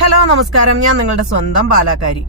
Hello നമസ്കാരം. ഞാൻ നിങ്ങളുടെ സ്വന്തം പാലാക്കാരി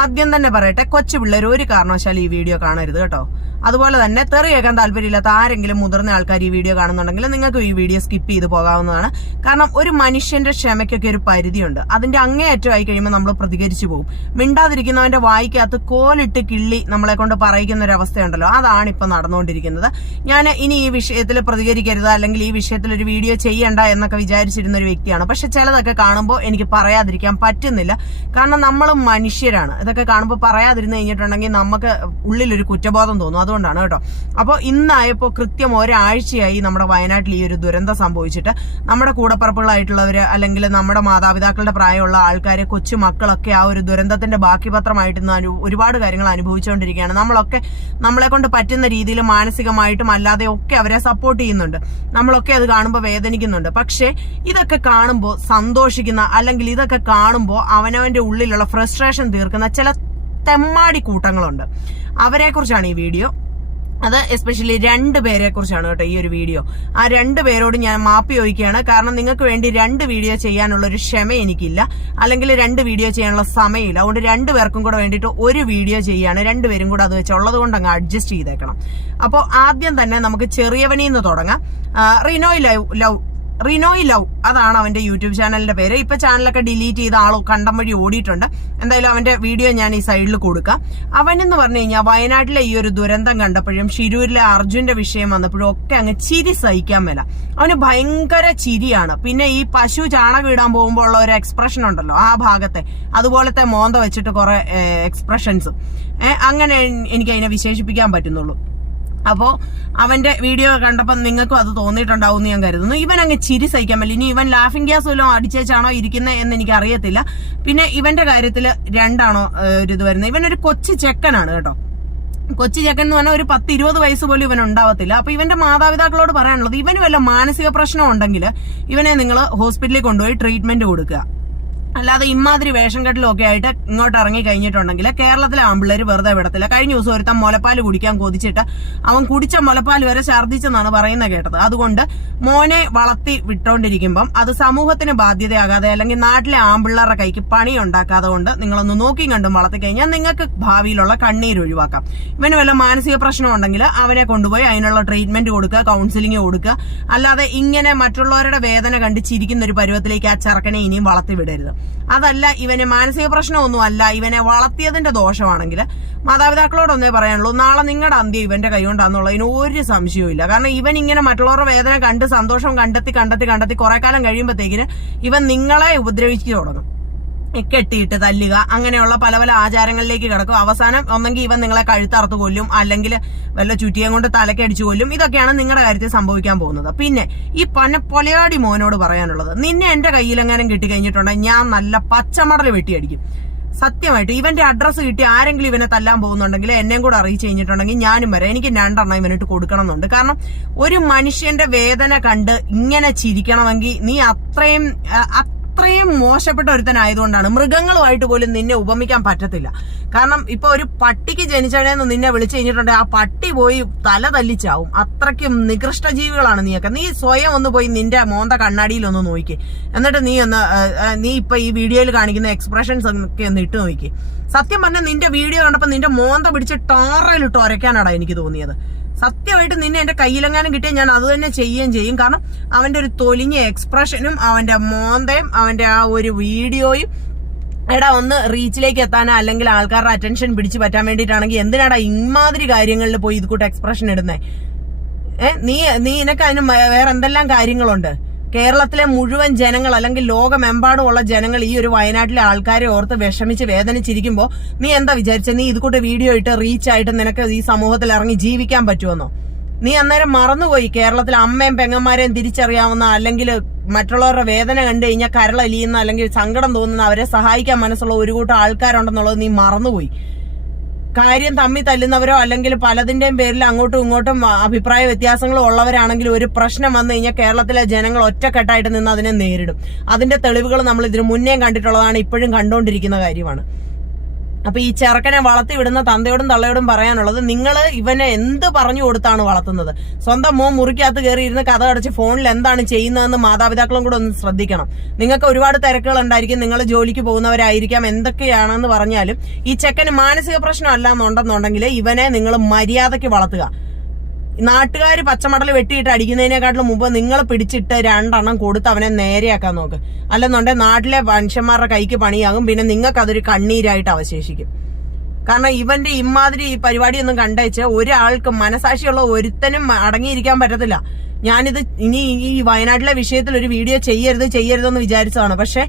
ആദ്യം തന്നെ പറയട്ടെ കൊച്ചു പിള്ളേർ ഒരു കാരണവശാലും ഈ വീഡിയോ കാണരുത് കേട്ടോ. അതുപോലെ തന്നെ തെറി കേൾക്കാൻ താല്പര്യമില്ലാത്ത ആരെങ്കിലും മുതിർന്ന ആൾക്കാർ ഈ വീഡിയോ കാണുന്നുണ്ടെങ്കിൽ നിങ്ങൾക്ക് ഈ വീഡിയോ സ്കിപ്പ് ചെയ്ത് പോകാവുന്നതാണ്. കാരണം ഒരു മനുഷ്യന്റെ ക്ഷമയ്ക്കൊക്കെ ഒരു പരിധിയുണ്ട്. അതിന്റെ അങ്ങേയറ്റം ആയി കഴിയുമ്പോൾ നമ്മൾ പ്രതികരിച്ചു പോകും. മിണ്ടാതിരിക്കുന്നവന്റെ വായിക്കകത്ത് കോലിട്ട് കിള്ളി നമ്മളെ കൊണ്ട് പറയിക്കുന്ന ഒരു അവസ്ഥയുണ്ടല്ലോ. അതാണ് ഇപ്പൊ നടന്നുകൊണ്ടിരിക്കുന്നത്. ഞാൻ ഇനി ഈ വിഷയത്തിൽ പ്രതികരിക്കരുത് അല്ലെങ്കിൽ ഈ വിഷയത്തിൽ ഒരു വീഡിയോ ചെയ്യണ്ട എന്നൊക്കെ വിചാരിച്ചിരുന്ന ഒരു വ്യക്തിയാണ്. പക്ഷെ ചിലതൊക്കെ കാണുമ്പോൾ എനിക്ക് പറയാതിരിക്കാൻ പറ്റുന്നില്ല. കാരണം നമ്മൾ മനുഷ്യരാണ്. ഇതൊക്കെ കാണുമ്പോൾ പറയാതിരുന്ന് കഴിഞ്ഞിട്ടുണ്ടെങ്കിൽ നമുക്ക് ഉള്ളിലൊരു കുറ്റബോധം തോന്നും. അതുകൊണ്ടാണ് കേട്ടോ. അപ്പോൾ ഇന്നായപ്പോൾ കൃത്യം ഒരാഴ്ചയായി നമ്മുടെ വയനാട്ടിൽ ഈ ഒരു ദുരന്തം സംഭവിച്ചിട്ട് നമ്മുടെ കൂടപ്പറപ്പുകളായിട്ടുള്ളവര് അല്ലെങ്കിൽ നമ്മുടെ മാതാപിതാക്കളുടെ പ്രായമുള്ള ആൾക്കാർ കൊച്ചു മക്കളൊക്കെ ആ ഒരു ദുരന്തത്തിന്റെ ബാക്കി പത്രമായിട്ട് ഇന്ന് ഒരുപാട് കാര്യങ്ങൾ അനുഭവിച്ചുകൊണ്ടിരിക്കുകയാണ്. നമ്മളൊക്കെ നമ്മളെ കൊണ്ട് പറ്റുന്ന രീതിയിൽ മാനസികമായിട്ടും അല്ലാതെ ഒക്കെ അവരെ സപ്പോർട്ട് ചെയ്യുന്നുണ്ട്. നമ്മളൊക്കെ അത് കാണുമ്പോൾ വേദനിക്കുന്നുണ്ട്. പക്ഷേ ഇതൊക്കെ കാണുമ്പോൾ സന്തോഷിക്കുന്ന അല്ലെങ്കിൽ ഇതൊക്കെ കാണുമ്പോൾ അവനവന്റെ ഉള്ളിലുള്ള ഫ്രസ്ട്രേഷൻ തീർക്കുന്ന ചില തെമ്മാടി കൂട്ടങ്ങളുണ്ട്. അവരെ കുറിച്ചാണ് ഈ വീഡിയോ. അത് എസ്പെഷ്യലി രണ്ട് പേരെ കുറിച്ചാണ് കേട്ടോ ഈ ഒരു വീഡിയോ. ആ രണ്ട് പേരോട് ഞാൻ മാപ്പ് ചോദിക്കുകയാണ്. കാരണം നിങ്ങൾക്ക് വേണ്ടി രണ്ട് വീഡിയോ ചെയ്യാനുള്ള ഒരു ക്ഷമ എനിക്കില്ല. അല്ലെങ്കിൽ രണ്ട് വീഡിയോ ചെയ്യാനുള്ള സമയമില്ല. അതുകൊണ്ട് രണ്ട് പേർക്കും കൂടെ വേണ്ടിയിട്ട് ഒരു വീഡിയോ ചെയ്യാണ്. രണ്ടുപേരും കൂടെ അത് വെച്ച് ഉള്ളത് കൊണ്ട് അങ്ങ് അഡ്ജസ്റ്റ് ചെയ്തേക്കണം. അപ്പോൾ ആദ്യം തന്നെ നമുക്ക് ചെറിയവനിൽ നിന്ന് തുടങ്ങാം. Rinoy love love Rinoy love അതാണ് അവന്റെ യൂട്യൂബ് ചാനലിന്റെ പേര്. ഇപ്പൊ ചാനലൊക്കെ ഡിലീറ്റ് ചെയ്ത ആളോ കണ്ടം വഴി ഓടിയിട്ടുണ്ട്. എന്തായാലും അവന്റെ വീഡിയോ ഞാൻ ഈ സൈഡിൽ കൊടുക്കാം. അവൻ എന്ന് പറഞ്ഞു കഴിഞ്ഞാൽ വയനാട്ടിലെ ഈ ഒരു ദുരന്തം കണ്ടപ്പോഴും ഷിരൂരിലെ അർജുന്റെ വിഷയം വന്നപ്പോഴും ഒക്കെ അങ്ങ് ചിരി സഹിക്കാൻ മേല. അവന് ഭയങ്കര ചിരിയാണ്. പിന്നെ ഈ പശു ചാണകം ഇടാൻ പോകുമ്പോൾ ഉള്ള ഒരു എക്സ്പ്രഷൻ ഉണ്ടല്ലോ ആ ഭാഗത്തെ. അതുപോലത്തെ മോന്ത വെച്ചിട്ട് കുറെ എക്സ്പ്രഷൻസും അങ്ങനെ എനിക്ക് അതിനെ വിശേഷിപ്പിക്കാൻ പറ്റുന്നുള്ളൂ. അപ്പോ അവന്റെ വീഡിയോ കണ്ടപ്പോൾ നിങ്ങൾക്കും അത് തോന്നിയിട്ടുണ്ടാവും എന്ന് ഞാൻ കരുതുന്നു. ഇവൻ അങ്ങ് ചിരി സഹിക്കാൻ പറ്റില്ല ഇനി ഇവൻ ലാഫിംഗ് ഗ്യാസ് വല്ലതും അടിച്ചേച്ചാണോ ഇരിക്കുന്നത് എന്ന് എനിക്ക് അറിയത്തില്ല പിന്നെ ഇവന്റെ കാര്യത്തിൽ രണ്ടാണോ ഒരു ഇത് വരുന്നത്. ഇവൻ ഒരു കൊച്ചു ചെക്കനാണ് കേട്ടോ. കൊച്ചു ചെക്കൻ എന്ന് പറഞ്ഞാൽ ഒരു പത്ത് ഇരുപത് വയസ്സ് പോലും ഇവൻ ഉണ്ടാവത്തില്ല. അപ്പൊ ഇവന്റെ മാതാപിതാക്കളോട് പറയാനുള്ളത് ഇവന് വല്ല മാനസിക പ്രശ്നം ഉണ്ടെങ്കിൽ ഇവനെ നിങ്ങൾ ഹോസ്പിറ്റലിൽ കൊണ്ടുപോയി ട്രീറ്റ്മെന്റ് കൊടുക്കുക. അല്ലാതെ ഇമാതിരി വേഷം കെട്ടിലും ഒക്കെ ആയിട്ട് ഇങ്ങോട്ട് ഇറങ്ങി കഴിഞ്ഞിട്ടുണ്ടെങ്കിൽ കേരളത്തിലെ ആമ്പിള്ളേര് വെറുതെ വിടത്തില്ല. കഴിഞ്ഞ ദിവസം ഒരുത്തൻ മുലപ്പാൽ കുടിക്കാൻ കൊതിച്ചിട്ട് അവൻ കുടിച്ച മുലപ്പാൽ വരെ ഛർദ്ദിച്ചെന്നാണ് പറയുന്നത് കേട്ടത്. അതുകൊണ്ട് മോനെ വളർത്തി വിട്ടോണ്ടിരിക്കുമ്പം അത് സമൂഹത്തിന് ബാധ്യതയാകാതെ അല്ലെങ്കിൽ നാട്ടിലെ ആമ്പിള്ളേരുടെ കൈക്ക് പണി ഉണ്ടാക്കാതെ കൊണ്ട് നിങ്ങളൊന്ന് നോക്കി കണ്ടും വളർത്തി കഴിഞ്ഞാൽ നിങ്ങൾക്ക് ഭാവിയിലുള്ള കണ്ണീര് ഒഴിവാക്കാം. ഇവന് വല്ല മാനസിക പ്രശ്നം ഉണ്ടെങ്കിൽ അവനെ കൊണ്ടുപോയി അതിനുള്ള ട്രീറ്റ്മെന്റ് കൊടുക്കുക കൗൺസിലിംഗ് കൊടുക്കുക. അല്ലാതെ ഇങ്ങനെ മറ്റുള്ളവരുടെ വേദന കണ്ട് ചിരിക്കുന്ന ഒരു പരുവത്തിലേക്ക് ആ ചെറുക്കനെ ഇനിയും വളർത്തി വിടരുത്. അതല്ല ഇവന് മാനസിക പ്രശ്നമൊന്നും അല്ല ഇവനെ വളർത്തിയതിന്റെ ദോഷമാണെങ്കിൽ മാതാപിതാക്കളോടൊന്നേ പറയാനുള്ളൂ നാളെ നിങ്ങളുടെ അന്ത്യം ഇവന്റെ കൈകൊണ്ടാന്നുള്ളതിന് ഒരു സംശയവും ഇല്ല. കാരണം ഇവൻ ഇങ്ങനെ മറ്റുള്ളവരുടെ വേദന കണ്ട് സന്തോഷം കണ്ടെത്തി കണ്ടെത്തി കണ്ടെത്തി കുറെ കാലം കഴിയുമ്പോഴത്തേക്കിന് ഇവൻ നിങ്ങളെ ഉപദ്രവിച്ചു തുടങ്ങും. കെട്ടിയിട്ട് തല്ലുക. അങ്ങനെയുള്ള പല പല ആചാരങ്ങളിലേക്ക് കിടക്കും. അവസാനം ഒന്നെങ്കിൽ ഇവൻ നിങ്ങളെ കഴുത്തറുത്ത് കൊല്ലും. അല്ലെങ്കിൽ വല്ല ചുറ്റിയം കൊണ്ട് തലക്കടിച്ചു കൊല്ലും. ഇതൊക്കെയാണ് നിങ്ങളുടെ കാര്യത്തിൽ സംഭവിക്കാൻ പോകുന്നത്. പിന്നെ ഈ പന പൊലയാടി മോനോട് പറയാനുള്ളത്. നിന്നെ എന്റെ കയ്യിലെങ്ങാനും കിട്ടി കഴിഞ്ഞിട്ടുണ്ടെങ്കിൽ ഞാൻ നല്ല പച്ചമടൽ വെട്ടിയടിക്കും. സത്യമായിട്ട് ഇവന്റെ അഡ്രസ്സ് കിട്ടി ആരെങ്കിലും ഇവനെ തല്ലാൻ പോകുന്നുണ്ടെങ്കിൽ എന്നെയും കൂടെ അറിയിച്ചു കഴിഞ്ഞിട്ടുണ്ടെങ്കിൽ ഞാനും വരാം. എനിക്ക് രണ്ടെണ്ണം ഇവനിട്ട് കൊടുക്കണം എന്നുണ്ട് കാരണം ഒരു മനുഷ്യന്റെ വേദന കണ്ട് ഇങ്ങനെ ചിരിക്കണമെങ്കിൽ നീ അത്രയും അത്രയും മോശപ്പെട്ട ഒരുത്തനായതുകൊണ്ടാണ് മൃഗങ്ങളുമായിട്ട് പോലും നിന്നെ ഉപമിക്കാൻ പറ്റത്തില്ല. കാരണം ഇപ്പൊ ഒരു പട്ടിക്ക് ജനിച്ചവനെന്ന് നിന്നെ വിളിച്ചു കഴിഞ്ഞിട്ടുണ്ടെങ്കിൽ ആ പട്ടി പോയി തല തല്ലിച്ചാവും. അത്രയ്ക്കും നികൃഷ്ട ജീവികളാണ് നീയൊക്കെ. നീ സ്വയം ഒന്ന് പോയി നിന്റെ മോന്ത കണ്ണാടിയിൽ ഒന്ന് നോക്കി. എന്നിട്ട് നീ ഒന്ന് നീ ഇപ്പൊ ഈ വീഡിയോയിൽ കാണിക്കുന്ന എക്സ്പ്രഷൻസ് ഒക്കെ ഒന്ന് ഇട്ട് നോക്കി. സത്യം പറഞ്ഞാൽ നിന്റെ വീഡിയോ കണ്ടപ്പോൾ നിന്റെ മോന്ത പിടിച്ച് ടോറയിലിട്ട് ഒരയ്ക്കാനാടാ എനിക്ക് തോന്നിയത്. സത്യമായിട്ട് നിന്നെ എന്റെ കയ്യിലെങ്ങാനും കിട്ടിയാൽ ഞാൻ അത് തന്നെ ചെയ്യുകയും ചെയ്യും. കാരണം അവന്റെ ഒരു തൊലിഞ്ഞ എക്സ്പ്രഷനും അവന്റെ മോന്തയും അവന്റെ ആ ഒരു വീഡിയോയും എടാ ഒന്ന് റീച്ചിലേക്ക് എത്താനോ അല്ലെങ്കിൽ ആൾക്കാരുടെ അറ്റൻഷൻ പിടിച്ചു പറ്റാൻ വേണ്ടിയിട്ടാണെങ്കിൽ എന്തിനാടാ ഇമാതിരി കാര്യങ്ങളിൽ പോയി ഇത് കൂട്ട് എക്സ്പ്രഷൻ ഇടുന്നേ? ഏ നീ നീ നിനക്ക് അതിന് വേറെ എന്തെല്ലാം കാര്യങ്ങളുണ്ട്? കേരളത്തിലെ മുഴുവൻ ജനങ്ങൾ അല്ലെങ്കിൽ ലോകമെമ്പാടുമുള്ള ജനങ്ങൾ ഈ ഒരു വയനാട്ടിലെ ആൾക്കാരെ ഓർത്ത് വിഷമിച്ച് വേദനിച്ചിരിക്കുമ്പോൾ നീ എന്താ വിചാരിച്ചത് നീ ഇതുകൂട്ട് വീഡിയോ ഇട്ട് റീച്ച് ആയിട്ട് നിനക്ക് ഈ സമൂഹത്തിൽ ഇറങ്ങി ജീവിക്കാൻ പറ്റുമെന്നോ? നീ അന്നേരം മറന്നുപോയി കേരളത്തിലെ അമ്മയും പെങ്ങന്മാരെയും തിരിച്ചറിയാവുന്ന അല്ലെങ്കിൽ മറ്റുള്ളവരുടെ വേദന കണ്ടു കഴിഞ്ഞാൽ കരളലിയുന്ന അല്ലെങ്കിൽ സങ്കടം തോന്നുന്ന അവരെ സഹായിക്കാൻ മനസ്സുള്ള ഒരു കൂട്ടം ആൾക്കാരുണ്ടെന്നുള്ളത് നീ മറന്നുപോയി. കാര്യം തമ്മി തല്ലുന്നവരോ അല്ലെങ്കിൽ പലതിന്റെയും പേരിൽ അങ്ങോട്ടും ഇങ്ങോട്ടും അഭിപ്രായ വ്യത്യാസങ്ങളോ ഉള്ളവരാണെങ്കിൽ ഒരു പ്രശ്നം വന്നു കഴിഞ്ഞാൽ കേരളത്തിലെ ജനങ്ങൾ ഒറ്റക്കെട്ടായിട്ട് നിന്ന് അതിനെ നേരിടും. അതിന്റെ തെളിവുകൾ നമ്മൾ ഇതിനു മുന്നേ കണ്ടിട്ടുള്ളതാണ് ഇപ്പോഴും കണ്ടുകൊണ്ടിരിക്കുന്ന കാര്യമാണ്. അപ്പൊ ഈ ചെറുക്കനെ വളർത്തി വിടുന്ന തന്തയോടും തള്ളയോടും പറയാനുള്ളത് നിങ്ങൾ ഇവനെ എന്ത് പറഞ്ഞു കൊടുത്താണ് വളർത്തുന്നത്? സ്വന്തം മോൻ മുറിക്കകത്ത് കയറി ഇരുന്ന് കഥ അടച്ച് ഫോണിൽ എന്താണ് ചെയ്യുന്നതെന്ന് മാതാപിതാക്കളും കൂടെ ഒന്ന് ശ്രദ്ധിക്കണം. നിങ്ങൾക്ക് ഒരുപാട് തിരക്കുകൾ ഉണ്ടായിരിക്കും നിങ്ങൾ ജോലിക്ക് പോകുന്നവരായിരിക്കാം എന്തൊക്കെയാണെന്ന് പറഞ്ഞാലും ഈ ചെക്കന് മാനസിക പ്രശ്നം അല്ല എന്നുണ്ടെന്നുണ്ടെങ്കിൽ ഇവനെ നിങ്ങൾ മര്യാദയ്ക്ക് വളർത്തുക. നാട്ടുകാർ പച്ചമടൽ വെട്ടിയിട്ട് അടിക്കുന്നതിനെക്കാട്ടിലും മുമ്പ് നിങ്ങൾ പിടിച്ചിട്ട് രണ്ടെണ്ണം കൊടുത്ത് അവനെ നേരെയാക്കാൻ നോക്ക്. അല്ലെന്നുണ്ടെങ്കിൽ നാട്ടിലെ മനുഷ്യന്മാരുടെ കൈക്ക് പണിയാകും പിന്നെ നിങ്ങൾക്ക് അതൊരു കണ്ണീരായിട്ട് അവശേഷിക്കും. കാരണം ഇവന്റെ ഇമാതിരി ഈ പരിപാടിയൊന്നും കണ്ടേച്ച് ഒരാൾക്ക് മനസാക്ഷിയുള്ള ഒരുത്തനും അടങ്ങിയിരിക്കാൻ പറ്റത്തില്ല. ഞാനിത് ഇനി ഈ വയനാട്ടിലെ വിഷയത്തിൽ ഒരു വീഡിയോ ചെയ്യരുത് ചെയ്യരുതെന്ന് വിചാരിച്ചതാണ്. പക്ഷെ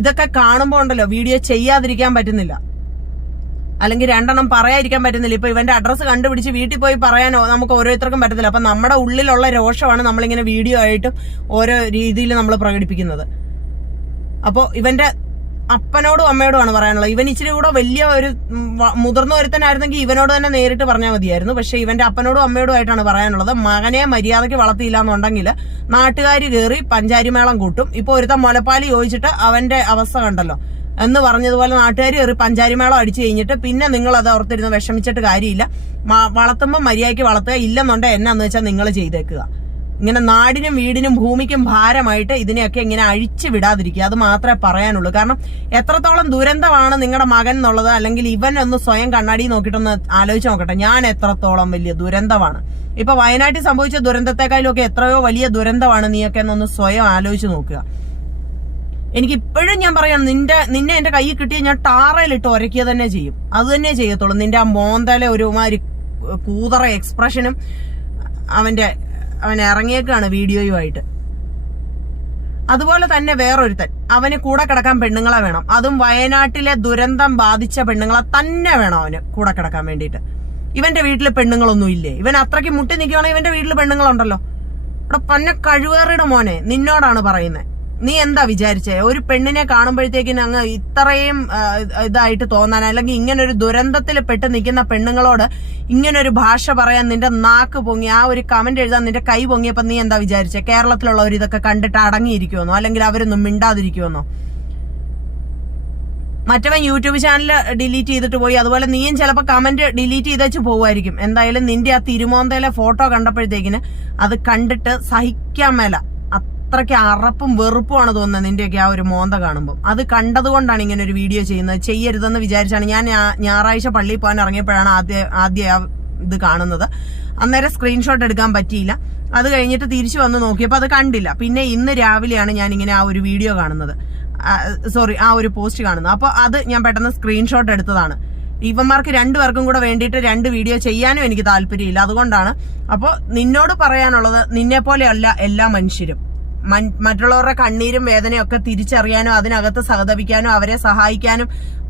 ഇതൊക്കെ കാണുമ്പോൾ ഉണ്ടല്ലോ വീഡിയോ ചെയ്യാതിരിക്കാൻ പറ്റുന്നില്ല. അല്ലെങ്കിൽ രണ്ടെണ്ണം പറയാതിരിക്കാൻ പറ്റുന്നില്ല. ഇപ്പൊ ഇവന്റെ അഡ്രസ്സ് കണ്ടുപിടിച്ച് വീട്ടിൽ പോയി പറയാനോ നമുക്ക് ഓരോരുത്തർക്കും പറ്റത്തില്ല. അപ്പൊ നമ്മുടെ ഉള്ളിലുള്ള രോഷമാണ് നമ്മളിങ്ങനെ വീഡിയോ ആയിട്ടും ഓരോ രീതിയിൽ നമ്മൾ പ്രകടിപ്പിക്കുന്നത്. അപ്പോൾ ഇവന്റെ അപ്പനോടും അമ്മയോടുമാണ് പറയാനുള്ളത്. ഇവൻ ഇച്ചിരി കൂടെ വലിയ ഒരു മുതിർന്ന ഒരുത്തനായിരുന്നെങ്കിൽ ഇവനോട് തന്നെ നേരിട്ട് പറഞ്ഞാൽ മതിയായിരുന്നു. പക്ഷെ ഇവന്റെ അപ്പനോടും അമ്മയോടും ആയിട്ടാണ് പറയാനുള്ളത്. മകനെ മര്യാദയ്ക്ക് വളർത്തിയില്ല എന്നുണ്ടെങ്കിൽ നാട്ടുകാർ കയറി പഞ്ചാരിമേളം കൂട്ടും. ഇപ്പൊ ഒരുത്തൻ മുലപ്പാലി ചോദിച്ചിട്ട് അവന്റെ അവസ്ഥ കണ്ടല്ലോ. എന്ന് പറഞ്ഞതുപോലെ നാട്ടുകാർ ഒരു പഞ്ചാരിമേളം അടിച്ചു കഴിഞ്ഞിട്ട് പിന്നെ നിങ്ങൾ അത് ഓർത്തിരുന്ന് വിഷമിച്ചിട്ട് കാര്യമില്ല. വളർത്തുമ്പോൾ മര്യാദയ്ക്ക് വളർത്തുക ഇല്ലെന്നുണ്ടെങ്കിൽ എന്നാന്ന് വെച്ചാൽ നിങ്ങൾ ചെയ്തേക്കുക. ഇങ്ങനെ നാടിനും വീടിനും ഭൂമിക്കും ഭാരമായിട്ട് ഇതിനെയൊക്കെ ഇങ്ങനെ അഴിച്ചു വിടാതിരിക്കുക. അത് മാത്രമേ പറയാനുള്ളൂ. കാരണം എത്രത്തോളം ദുരന്തമാണ് നിങ്ങളുടെ മകൻ എന്നുള്ളത് അല്ലെങ്കിൽ ഇവൻ ഒന്ന് സ്വയം കണ്ണാടി നോക്കിയിട്ടൊന്ന് ആലോചിച്ച് നോക്കട്ടെ. ഞാൻ എത്രത്തോളം വലിയ ദുരന്തമാണ്. ഇപ്പൊ വയനാട്ടിൽ സംഭവിച്ച ദുരന്തത്തെക്കാളും ഒക്കെ എത്രയോ വലിയ ദുരന്തമാണ് നീയൊക്കെ എന്നൊന്ന് സ്വയം ആലോചിച്ച് നോക്കുക. എനിക്ക് ഇപ്പോഴും ഞാൻ പറയാം നിന്റെ നിന്നെ എന്റെ കയ്യിൽ കിട്ടിയ ഞാൻ ടാറയിലിട്ട് ഉരക്കുക തന്നെ ചെയ്യും. അത് തന്നെ ചെയ്യത്തുള്ളൂ. നിന്റെ ആ മോന്തലെ ഒരുമാതിരി കൂതറ എക്സ്പ്രഷനും അവന്റെ അവൻ ഇറങ്ങിയേക്കാണ് വീഡിയോയുമായിട്ട്. അതുപോലെ തന്നെ വേറൊരുത്തൻ. അവന് കൂടെ കിടക്കാൻ പെണ്ണുങ്ങളെ വേണം. അതും വയനാട്ടിലെ ദുരന്തം ബാധിച്ച പെണ്ണുങ്ങളെ തന്നെ വേണം അവന് കൂടെ കിടക്കാൻ വേണ്ടിയിട്ട്. ഇവന്റെ വീട്ടിൽ പെണ്ണുങ്ങളൊന്നും ഇല്ലേ? ഇവൻ അത്രയ്ക്ക് മുട്ടി നിൽക്കുകയാണെങ്കിൽ ഇവന്റെ വീട്ടിൽ പെണ്ണുങ്ങളുണ്ടല്ലോ. ഇവിടെ പന്ന കഴിവേറിയുടെ മോനെ നിന്നോടാണ് പറയുന്നത് നീ എന്താ വിചാരിച്ചേ? ഒരു പെണ്ണിനെ കാണുമ്പോഴത്തേക്കിന് അങ്ങ് ഇത്രയും ഇതായിട്ട് തോന്നാൻ അല്ലെങ്കിൽ ഇങ്ങനൊരു ദുരന്തത്തിൽ പെട്ട് നിൽക്കുന്ന പെണ്ണുങ്ങളോട് ഇങ്ങനൊരു ഭാഷ പറയാൻ നിന്റെ നാക്ക് പൊങ്ങി ആ ഒരു കമന്റ് എഴുതാൻ നിന്റെ കൈ പൊങ്ങിയപ്പോൾ നീ എന്താ വിചാരിച്ചേ? കേരളത്തിലുള്ളവർ ഇതൊക്കെ കണ്ടിട്ട് അടങ്ങിയിരിക്കുമെന്നോ? അല്ലെങ്കിൽ അവരൊന്നും മിണ്ടാതിരിക്കുമെന്നോ? മറ്റവൻ യൂട്യൂബ് ചാനൽ ഡിലീറ്റ് ചെയ്തിട്ട് പോയി. അതുപോലെ നീയും ചിലപ്പോൾ കമന്റ് ഡിലീറ്റ് ചെയ്ത് പോകുമായിരിക്കും എന്തായാലും നിന്റെ ആ തിരുമോന്തയിലെ ഫോട്ടോ കണ്ടപ്പോഴത്തേക്കിന് അത് കണ്ടിട്ട് സഹിക്കാൻ മേല. അത്രയ്ക്ക് അറപ്പും വെറുപ്പുമാണ് തോന്നുന്നത് നിന്റെയൊക്കെ ആ ഒരു മോന്ത കാണുമ്പോൾ അത് കണ്ടതുകൊണ്ടാണ് ഇങ്ങനെ ഒരു വീഡിയോ ചെയ്യുന്നത്. ചെയ്യരുതെന്ന് വിചാരിച്ചാണ് ഞാൻ ഞായറാഴ്ച പള്ളിയിൽ പോകാൻ ഇറങ്ങിയപ്പോഴാണ് ആദ്യ ആദ്യം ഇത് കാണുന്നത്. അന്നേരം സ്ക്രീൻഷോട്ട് എടുക്കാൻ പറ്റിയില്ല. അത് കഴിഞ്ഞിട്ട് തിരിച്ചു വന്ന് നോക്കിയപ്പോൾ അത് കണ്ടില്ല. പിന്നെ ഇന്ന് രാവിലെയാണ് ഞാൻ ഇങ്ങനെ ആ ഒരു വീഡിയോ കാണുന്നത്. സോറി ആ ഒരു പോസ്റ്റ് കാണുന്നത്. അപ്പോൾ അത് ഞാൻ പെട്ടെന്ന് സ്ക്രീൻഷോട്ട് എടുത്തതാണ്. ഇവന്മാർക്ക് രണ്ടുപേർക്കും കൂടെ വേണ്ടിയിട്ട് രണ്ട് വീഡിയോ ചെയ്യാനും എനിക്ക് താല്പര്യമില്ല. അതുകൊണ്ടാണ്. അപ്പോൾ നിന്നോട് പറയാനുള്ളത് നിന്നെ പോലെയല്ല എല്ലാ മനുഷ്യരും. മറ്റുള്ളവരുടെ കണ്ണീരും വേദനയും ഒക്കെ തിരിച്ചറിയാനും അതിനകത്ത് സഹതപിക്കാനും അവരെ സഹായിക്കാനും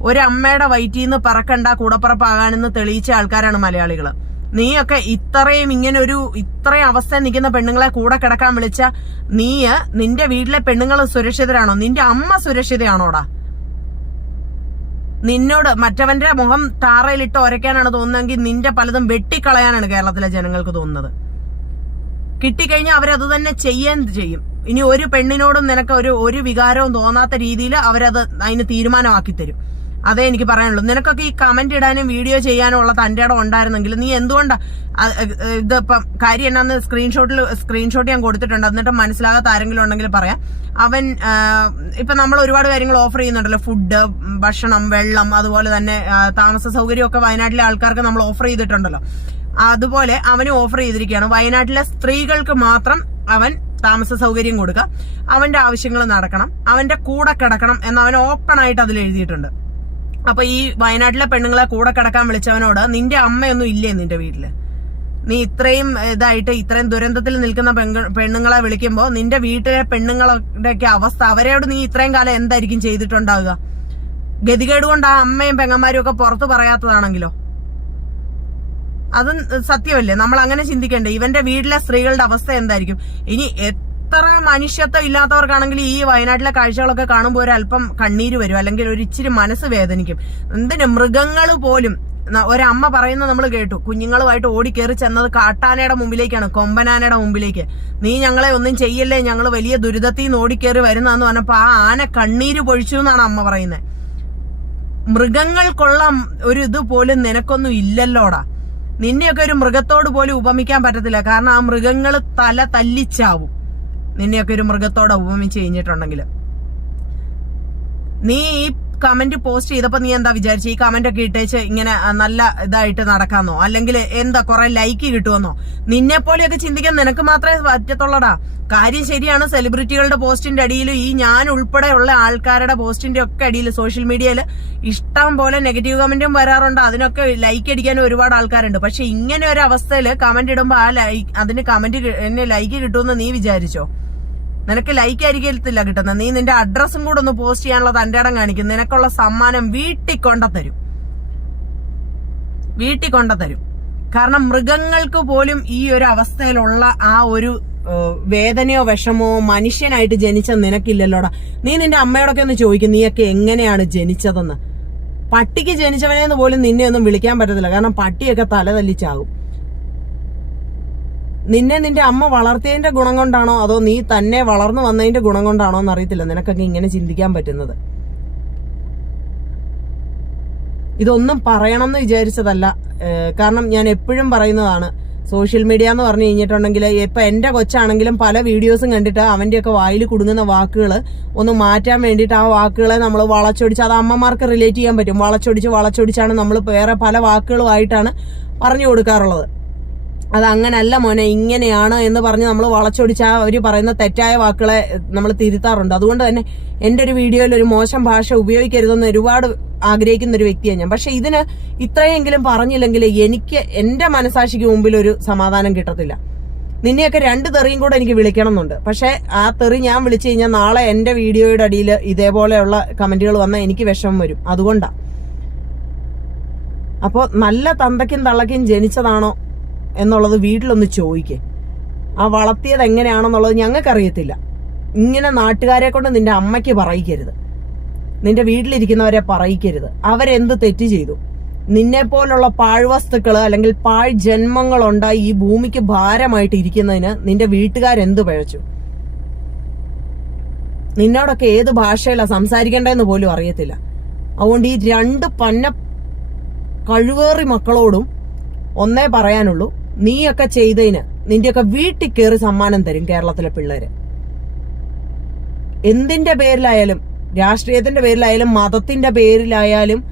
ഒരമ്മയുടെ വയറ്റിൽ നിന്ന് പറക്കണ്ട കൂടപ്പുറപ്പാകാനെന്ന് തെളിയിച്ച ആൾക്കാരാണ് മലയാളികൾ നീയൊക്കെ ഇത്രയും ഇങ്ങനെ ഒരു ഇത്രയും അവസ്ഥ നിൽക്കുന്ന പെണ്ണുങ്ങളെ കൂടെ കിടക്കാൻ വിളിച്ച നീ നിന്റെ വീട്ടിലെ പെണ്ണുങ്ങൾ സുരക്ഷിതരാണോ? നിന്റെ അമ്മ സുരക്ഷിതയാണോടാ? നിന്നോട് മറ്റവന്റെ മുഖം താറയിലിട്ട് ഒരയ്ക്കാനാണ് തോന്നുന്നതെങ്കിൽ നിന്റെ പലതും വെട്ടിക്കളയാനാണ് കേരളത്തിലെ ജനങ്ങൾക്ക് തോന്നുന്നത്. കിട്ടിക്കഴിഞ്ഞാൽ അവരത് തന്നെ ചെയ്യാൻ ചെയ്യും. ഇനി ഒരു പെണ്ണിനോടും നിനക്ക് ഒരു ഒരു വികാരവും തോന്നാത്ത രീതിയിൽ അവരത് അതിന് തീരുമാനമാക്കി തരും. അതേ എനിക്ക് പറയാനുള്ളൂ. നിനക്കൊക്കെ ഈ കമന്റ് ഇടാനും വീഡിയോ ചെയ്യാനും ഉള്ള തന്റെ ഇടം ഉണ്ടായിരുന്നെങ്കിൽ നീ എന്തുകൊണ്ടാ ഇതിപ്പം കാര്യം എന്നാന്ന് സ്ക്രീൻഷോട്ടിൽ സ്ക്രീൻഷോട്ട് ഞാൻ കൊടുത്തിട്ടുണ്ട്. എന്നിട്ട് മനസ്സിലാകാത്ത ആരെങ്കിലും ഉണ്ടെങ്കിൽ പറയാം. അവൻ ഇപ്പം നമ്മൾ ഒരുപാട് കാര്യങ്ങൾ ഓഫർ ചെയ്യുന്നുണ്ടല്ലോ. ഫുഡ് ഭക്ഷണം വെള്ളം അതുപോലെ തന്നെ താമസ സൗകര്യമൊക്കെ വയനാട്ടിലെ ആൾക്കാർക്ക് നമ്മൾ ഓഫർ ചെയ്തിട്ടുണ്ടല്ലോ. അതുപോലെ അവന് ഓഫർ ചെയ്തിരിക്കുകയാണ്. വയനാട്ടിലെ സ്ത്രീകൾക്ക് മാത്രം അവൻ താമസ സൗകര്യം കൊടുക്കുക അവന്റെ ആവശ്യങ്ങൾ നടക്കണം. അവന്റെ കൂടെ കിടക്കണം എന്ന് അവൻ ഓപ്പൺ ആയിട്ട് അതിൽ എഴുതിയിട്ടുണ്ട്. അപ്പൊ ഈ വയനാട്ടിലെ പെണ്ണുങ്ങളെ കൂടെ കിടക്കാൻ വിളിച്ചവനോട് നിന്റെ അമ്മയൊന്നും ഇല്ലേ നിന്റെ വീട്ടിൽ? നീ ഇത്രയും ഇതായിട്ട് ഇത്രയും ദുരന്തത്തിൽ നിൽക്കുന്ന പെണ്ണുങ്ങളെ വിളിക്കുമ്പോൾ നിന്റെ വീട്ടിലെ പെണ്ണുങ്ങളുടെയൊക്കെ അവസ്ഥ അവരോട് നീ ഇത്രയും കാലം എന്തായിരിക്കും ചെയ്തിട്ടുണ്ടാവുക? ഗതികേട് കൊണ്ട് ആ അമ്മയും പെങ്ങന്മാരും ഒക്കെ പുറത്തു പറയാത്തതാണെങ്കിലോ? അത് സത്യമല്ലേ? നമ്മൾ അങ്ങനെ ചിന്തിക്കണ്ടേ? ഇവന്റെ വീട്ടിലെ സ്ത്രീകളുടെ അവസ്ഥ എന്തായിരിക്കും? ഇനി എത്ര മനുഷ്യത്വം ഇല്ലാത്തവർക്കാണെങ്കിൽ ഈ വയനാട്ടിലെ കാഴ്ചകളൊക്കെ കാണുമ്പോൾ ഒരു അല്പം കണ്ണീര് വരും അല്ലെങ്കിൽ ഒരു ഇച്ചിരി മനസ്സ് വേദനിക്കും. എന്തിന്? മൃഗങ്ങൾ പോലും ഒരമ്മ പറയുന്നത് നമ്മൾ കേട്ടു. കുഞ്ഞുങ്ങളുമായിട്ട് ഓടിക്കേറി ചെന്നത് കാട്ടാനയുടെ മുമ്പിലേക്കാണ് കൊമ്പനാനയുടെ മുമ്പിലേക്ക്. നീ ഞങ്ങളെ ഒന്നും ചെയ്യല്ലേ? ഞങ്ങൾ വലിയ ദുരിതത്തിൽ നിന്ന് ഓടിക്കേറി വരുന്നതെന്ന് പറഞ്ഞപ്പോൾ ആ ആന കണ്ണീര് പൊഴിച്ചു എന്നാണ് അമ്മ പറയുന്നത് മൃഗങ്ങൾക്കുള്ള ഒരു ഇത് പോലും നിനക്കൊന്നും ഇല്ലല്ലോടാ. നിന്നെയൊക്കെ ഒരു മൃഗത്തോട് പോലും ഉപമിക്കാൻ പറ്റത്തില്ല. കാരണം ആ മൃഗങ്ങൾ തല തല്ലിച്ചാവും. നിന്നെയൊക്കെ ഒരു മൃഗത്തോടെ ഉപമിച്ച് കഴിഞ്ഞിട്ടുണ്ടെങ്കിൽ നീ ഈ കമന്റ് പോസ്റ്റ് ചെയ്തപ്പോ നീ എന്താ വിചാരിച്ചു? ഈ കമന്റ് ഒക്കെ ഇട്ടേച്ച് ഇങ്ങനെ നല്ല ഇതായിട്ട് നടക്കാന്നോ? അല്ലെങ്കിൽ എന്താ കുറെ ലൈക്ക് കിട്ടുമെന്നോ നിന്നെ പോലെയൊക്കെ ചിന്തിക്കാൻ നിനക്ക് മാത്രമേ പറ്റത്തുള്ളടാ. കാര്യം ശരിയാണ് സെലിബ്രിറ്റികളുടെ പോസ്റ്റിന്റെ അടിയിൽ ഈ ഞാൻ ഉൾപ്പെടെയുള്ള ആൾക്കാരുടെ പോസ്റ്റിന്റെ ഒക്കെ അടിയിൽ സോഷ്യൽ മീഡിയയിൽ ഇഷ്ടം പോലെ നെഗറ്റീവ് കമന്റും വരാറുണ്ട്. അതിനൊക്കെ ലൈക്ക് അടിക്കാൻ ഒരുപാട് ആൾക്കാരുണ്ട്. പക്ഷെ ഇങ്ങനെ ഒരു അവസ്ഥയിൽ കമന്റ് ഇടുമ്പോൾ ആ ലൈക്ക് അതിന് കമന്റ് ലൈക്ക് കിട്ടുമെന്ന് നീ വിചാരിച്ചോ? നിനക്ക് ലൈക്ക് ആയിരിക്കത്തില്ല കിട്ടുന്നത് നീ നിന്റെ അഡ്രസ്സും കൂടെ ഒന്ന് പോസ്റ്റ് ചെയ്യാനുള്ള തന്റെ ഇടം കാണിക്കും. നിനക്കുള്ള സമ്മാനം വീട്ടിൽ കൊണ്ടത്തരും വീട്ടിൽ കൊണ്ടത്തരും കാരണം മൃഗങ്ങൾക്ക് പോലും ഈ ഒരു അവസ്ഥയിലുള്ള ആ ഒരു വേദനയോ വിഷമോ മനുഷ്യനായിട്ട് ജനിച്ച നിനക്കില്ലല്ലോടാ. നീ നിന്റെ അമ്മയോടൊക്കെ ഒന്ന് ചോദിക്കും നീയൊക്കെ എങ്ങനെയാണ് ജനിച്ചതെന്ന്. പട്ടിക്ക് ജനിച്ചവനെന്ന് പോലും നിന്നെ ഒന്നും വിളിക്കാൻ പറ്റത്തില്ല. കാരണം പട്ടിയൊക്കെ തല തല്ലിച്ചാകും. നിന്നെ നിന്റെ അമ്മ വളർത്തിയതിന്റെ ഗുണം കൊണ്ടാണോ അതോ നീ തന്നെ വളർന്നു വന്നതിന്റെ ഗുണം കൊണ്ടാണോ എന്ന് അറിയത്തില്ല നിനക്കൊക്കെ ഇങ്ങനെ ചിന്തിക്കാൻ പറ്റുന്നത്. ഇതൊന്നും പറയണം എന്ന് വിചാരിച്ചതല്ല കാരണം ഞാൻ എപ്പോഴും പറയുന്നതാണ് സോഷ്യൽ മീഡിയ എന്ന് പറഞ്ഞു കഴിഞ്ഞിട്ടുണ്ടെങ്കിൽ ഇപ്പൊ എന്റെ കൊച്ചാണെങ്കിലും പല വീഡിയോസും കണ്ടിട്ട് അവന്റെയൊക്കെ വായിൽ കുടുങ്ങുന്ന വാക്കുകൾ ഒന്ന് മാറ്റാൻ വേണ്ടിയിട്ട് ആ വാക്കുകളെ നമ്മൾ വളച്ചൊടിച്ച് അത് അമ്മമാർക്ക് റിലേറ്റ് ചെയ്യാൻ പറ്റും. വളച്ചൊടിച്ച് വളച്ചൊടിച്ചാണ് നമ്മൾ വേറെ പല വാക്കുകളുമായിട്ടാണ് പറഞ്ഞു കൊടുക്കാറുള്ളത്. അത് അങ്ങനല്ല മോനെ ഇങ്ങനെയാണ് എന്ന് പറഞ്ഞ് നമ്മൾ വളച്ചൊടിച്ച് ആ അവർ പറയുന്ന തെറ്റായ വാക്കുകളെ നമ്മൾ തിരുത്താറുണ്ട്. അതുകൊണ്ട് തന്നെ എന്റെ ഒരു വീഡിയോയിൽ ഒരു മോശം ഭാഷ ഉപയോഗിക്കരുതെന്ന് ഒരുപാട് ആഗ്രഹിക്കുന്ന ഒരു വ്യക്തിയാണ് ഞാൻ. പക്ഷെ ഇതിന് ഇത്രയെങ്കിലും പറഞ്ഞില്ലെങ്കിൽ എനിക്ക് എന്റെ മനസാക്ഷിക്ക് മുമ്പിൽ ഒരു സമാധാനം കിട്ടത്തില്ല. നിന്നെയൊക്കെ രണ്ട് തെറിയും കൂടെ എനിക്ക് വിളിക്കണം എന്നുണ്ട് പക്ഷെ ആ തെറി ഞാൻ വിളിച്ചു കഴിഞ്ഞാൽ നാളെ എന്റെ വീഡിയോയുടെ അടിയിൽ ഇതേപോലെയുള്ള കമന്റുകൾ വന്നാൽ എനിക്ക് വിഷമം വരും. അതുകൊണ്ടാണ് അപ്പോൾ നല്ല തന്തയ്ക്കും തള്ളയ്ക്കും ജനിച്ചതാണോ എന്നുള്ളത് വീട്ടിലൊന്ന് ചോദിക്കേ. ആ വളർത്തിയത് എങ്ങനെയാണെന്നുള്ളത് ഞങ്ങൾക്കറിയത്തില്ല. ഇങ്ങനെ നാട്ടുകാരെ കൊണ്ട് നിന്റെ അമ്മയ്ക്ക് പറയിക്കരുത്. നിന്റെ വീട്ടിലിരിക്കുന്നവരെ പറയിക്കരുത്. അവരെന്ത് തെറ്റ് ചെയ്തു? നിന്നെ പോലുള്ള പാഴ്വസ്തുക്കൾ അല്ലെങ്കിൽ പാഴ് ജന്മങ്ങളുണ്ടായി ഈ ഭൂമിക്ക് ഭാരമായിട്ട് ഇരിക്കുന്നതിന് നിന്റെ വീട്ടുകാരെന്ത് പഴച്ചു? നിന്നോടൊക്കെ ഏത് ഭാഷയിലാണ് സംസാരിക്കേണ്ടതെന്ന് പോലും അറിയത്തില്ല. അതുകൊണ്ട് ഈ രണ്ട് പന്ന കഴിവേറി മക്കളോടും ഒന്നേ പറയാനുള്ളൂ. നീയൊക്കെ ചെയ്തതിന് നിന്റെയൊക്കെ വീട്ടിൽ കയറി സമ്മാനം തരും കേരളത്തിലെ പിള്ളേര്. എന്തിന്റെ പേരിലായാലും രാഷ്ട്രീയത്തിന്റെ പേരിലായാലും മതത്തിന്റെ പേരിലായാലും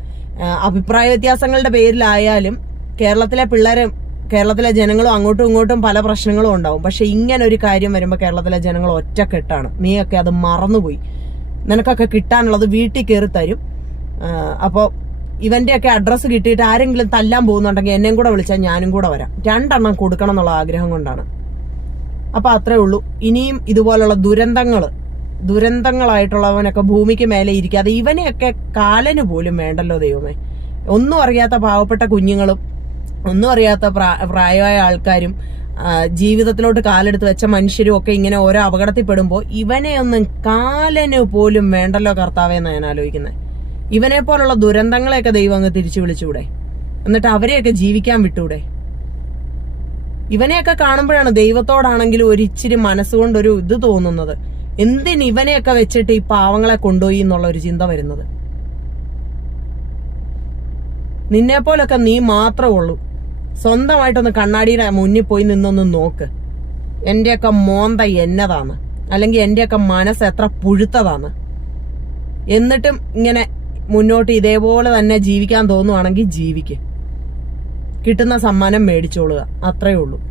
അഭിപ്രായ വ്യത്യാസങ്ങളുടെ പേരിലായാലും കേരളത്തിലെ പിള്ളേരും കേരളത്തിലെ ജനങ്ങളും അങ്ങോട്ടും ഇങ്ങോട്ടും പല പ്രശ്നങ്ങളും ഉണ്ടാവും. പക്ഷെ ഇങ്ങനെ ഒരു കാര്യം വരുമ്പോൾ കേരളത്തിലെ ജനങ്ങൾ ഒറ്റക്കെട്ടാണ്. നീയൊക്കെ അത് മറന്നുപോയി. നിനക്കൊക്കെ കിട്ടാനുള്ളത് വീട്ടിൽ കയറി തരും. അപ്പോൾ ഇവന്റെ ഒക്കെ അഡ്രസ്സ് കിട്ടിയിട്ട് ആരെങ്കിലും തല്ലാൻ പോകുന്നുണ്ടെങ്കിൽ എന്നെയും കൂടെ വിളിച്ചാൽ ഞാനും കൂടെ വരാം. രണ്ടെണ്ണം കൊടുക്കണം എന്നുള്ള ആഗ്രഹം കൊണ്ടാണ്. അപ്പൊ അത്രേ ഉള്ളൂ. ഇനിയും ഇതുപോലുള്ള ദുരന്തങ്ങൾ ദുരന്തങ്ങളായിട്ടുള്ളവനൊക്കെ ഭൂമിക്ക് മേലെ ഇരിക്കാതെ ഇവനെയൊക്കെ കാലന് പോലും വേണ്ടല്ലോ ദൈവമേ. ഒന്നും അറിയാത്ത പാവപ്പെട്ട കുഞ്ഞുങ്ങളും ഒന്നും അറിയാത്ത പ്രാ- പ്രായമായ ആൾക്കാരും ജീവിതത്തിലോട്ട് കാലെടുത്ത് വെച്ച മനുഷ്യരും ഒക്കെ ഇങ്ങനെ ഓരോ അപകടത്തിൽ പെടുമ്പോൾ ഇവനെ ഒന്നും കാലന് പോലും വേണ്ടല്ലോ കർത്താവെന്നാണ് ഞാൻ ആലോചിക്കുന്നത് ഇവനെ പോലുള്ള ദുരന്തങ്ങളെയൊക്കെ ദൈവം അങ്ങ് തിരിച്ചു വിളിച്ചൂടെ? എന്നിട്ട് അവരെയൊക്കെ ജീവിക്കാൻ വിട്ടൂടെ? ഇവനെയൊക്കെ കാണുമ്പോഴാണ് ദൈവത്തോടാണെങ്കിലും ഒരിച്ചിരി മനസ്സുകൊണ്ടൊരു ഇത് തോന്നുന്നത്. എന്തിന് ഇവനെയൊക്കെ വെച്ചിട്ട് ഈ പാവങ്ങളെ കൊണ്ടുപോയി എന്നുള്ള ഒരു ചിന്ത വരുന്നത്? നിന്നെ പോലൊക്കെ നീ മാത്രമേ ഉള്ളൂ. സ്വന്തമായിട്ടൊന്ന് കണ്ണാടിയുടെ മുന്നിൽ പോയി നിന്നൊന്ന് നോക്ക്. എന്റെയൊക്കെ മോന്ത എന്നതാണ്. അല്ലെങ്കിൽ എന്റെയൊക്കെ മനസ്സ് എത്ര പുഴുത്തതാണ്. എന്നിട്ടും ഇങ്ങനെ മുന്നോട്ട് ഇതേപോലെ തന്നെ ജീവിക്കാൻ തോന്നുവാണെങ്കിൽ ജീവിക്ക്. കിട്ടുന്ന സമ്മാനം മേടിച്ചോളുക. അത്രയേ ഉള്ളൂ.